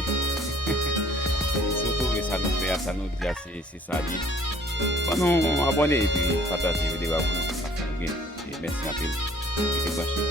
motive. Surtout ça nous fait, ça nous dit c'est ça dit. Bon, nous abonner et puis partager vidéo pour nous. Et merci un peu. Et que bonne